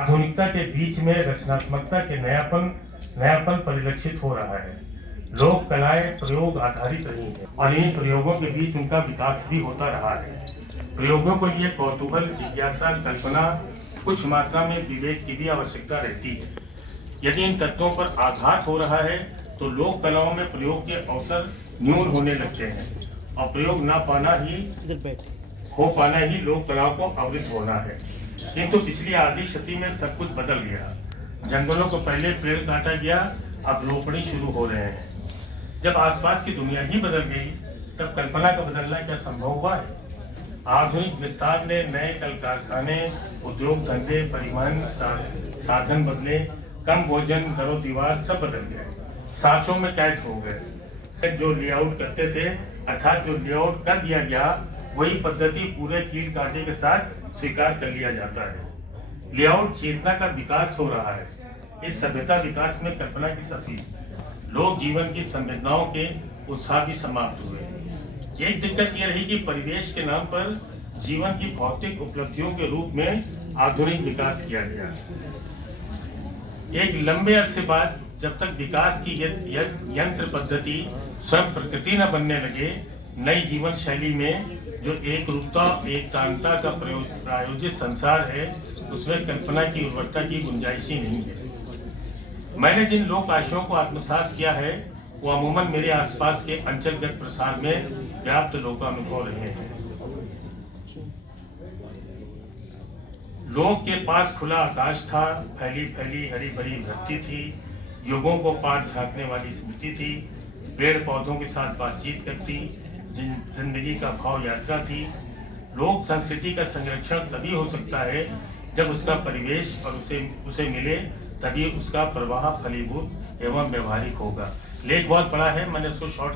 आधुनिकता के बीच में रचनात्मकता के नयापन परिलक्षित हो रहा है। लोक कलाएं प्रयोग आधारित रही हैं और इन प्रयोगों के बीच उनका विकास भी होता रहा है। प्रयोगों के लिए कौतूहल, जिज्ञासा, कल्पना, कुछ मात्रा में विवेक की भी आवश्यकता रहती है। यदि इन तत्वों पर आघात हो रहा है तो लोक कलाओं में प्रयोग के अवसर न्यून होने लगते हैं और प्रयोग न पाना ही लोक कलाओं को अवरुद्ध होना है। किंतु पिछली आधी शती में सब कुछ बदल गया। जंगलों को पहले पेड़ काटा गया, अब रोपणी शुरू हो रहे हैं। जब आसपास की दुनिया ही बदल गई तब कल्पना का बदलना क्या संभव हुआ है? आधुनिक विस्तार ने नए कल कारखाने, उद्योग धंधे, परिवहन साधन बदले, कम भोजन, घरों दीवार सब बदल गए, सांचों में कैद हो गए। जो लेआउट करते थे अर्थात जो लेआउट कर दिया गया वही पद्धति पूरे कील कांटे के साथ स्वीकार कर लिया जाता है। लेआउट चेतना का विकास हो रहा है। इस सभ्यता विकास में कल्पना की सती, लोक जीवन की संवेदनाओं के उत्साह भी समाप्त हुए। एक दिक्कत यह रही कि परिवेश के नाम पर जीवन की भौतिक उपलब्धियों के रूप में आधुनिक विकास किया गया। एक लंबे अरसे बाद जब तक विकास की यंत्र पद्धति स्वयं प्रकृति न बनने लगे, नई जीवन शैली में जो एक रूपता, एक तांता का प्रायोजित संसार है, उसमें कल्पना की उर्वरता की गुंजाइश ही नहीं है। मैंने जिन लोक आशयों को आत्मसात किया है वो अमूमन मेरे आसपास के अंचलगत प्रसार में व्याप्त लोकानुभव रहे हैं। लोग के पास खुला आकाश था, फैली फैली हरी भरी धरती थी, युगों को पार झांकने वाली स्मृति थी, पेड़ पौधों के साथ बातचीत करती, जिंदगी का भाव यात्रा थी। लोक संस्कृति का संरक्षण तभी हो सकता है जब उसका परिवेश और उसे मिले, तभी उसका प्रवाह फलीभूत एवं व्यवहारिक होगा। लेख बहुत बड़ा है, मैंने उसको शॉर्ट